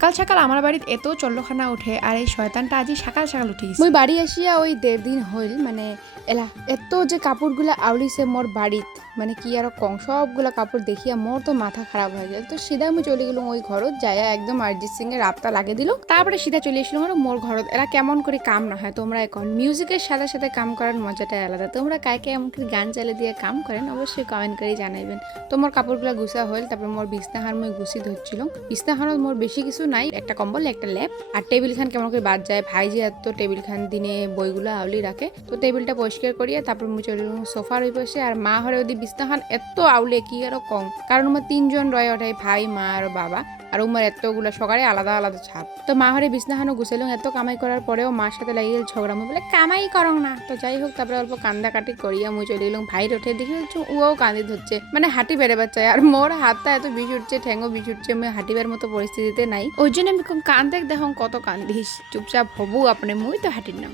সকাল সকাল আমার বাড়িতে এত চল্লখানা উঠে আর এই শয়তানটা আজি সকাল সকাল উঠি মুই বাড়ি আসিয়া ওই 1.5 দিন হইল মানে এলা এত যে কাপড়গুলা আউলিছে মোর বাড়িত মানে কি আর কং সবগুলা কাপড় দেখিয়া মোর তো মাথা খারাপ হয়ে গেল। তো সিধা আমি চলে গেলাম ওই ঘরত যাইয়া একদম অরিজিৎ সিং এর রাতটা লাগিয়ে দিল। তারপরে সিধা চলে এসলাম আর মোর ঘরত। এরা কেমন করে কাম না হয় তোমরা এখন মিউজিকের সাথে সাথে কাম করার মজাটা আলাদা। তোমরা কাকে এমন করে গান চালিয়ে দিয়ে কাম করেন অবশ্যই কমেন্ট করে জানাইবেন। তো মোর কাপড়গুলা গুছা হইল, তারপরে মোর বিছনাহার মই গুছি ধরছিল। বিছনাহারত মোর বেশি কিছু নাই, একটা কম্বল একটা ল্যাপ আর টেবিল খান কেমন করে বাদ যায়। ভাই যে এত টেবিল খান দিনে বইগুলো আউলি রাখে, তো টেবিলটা পরিষ্কার করিয়া তারপর মুই চলে গেলাম সোফার ওই পাশে। আর মা হরে ওদি বিছনাখান এত আউলে কি আরো কম, কারণ আমার 3 জন রয় ওঠাই, ভাই মা আর বাবা। আর উমার এতগুলা সকালে আলাদা আলাদা ছাদ। তো মা হরে বিছনাখানো গুছাইলাম। এত কামাই করার পরেও মার সাথে লাগিয়ে গেল ঝগড়া। মুই বলে কামাই করং না। তো যাই হোক, তারপরে অল্প কান্দা কাটি করিয়া মুই চলে গেলাম ভাইর ওঠে। দেখি ও কান্দি ধরছে, মানে হাঁটি বেড়ে বাচ্চায়। আর মোর হাতটা এত বিষ উঠছে, ঠ্যাঙ্গো বিষ উঠছে, আমি হাঁটিবার মতো পরিস্থিতিতে নাই। ওই জন্য আমি কান্দে দেখুন কত কান্দিস, চুপচাপ হবু আপনি, মুই তো হাঁটির নাম।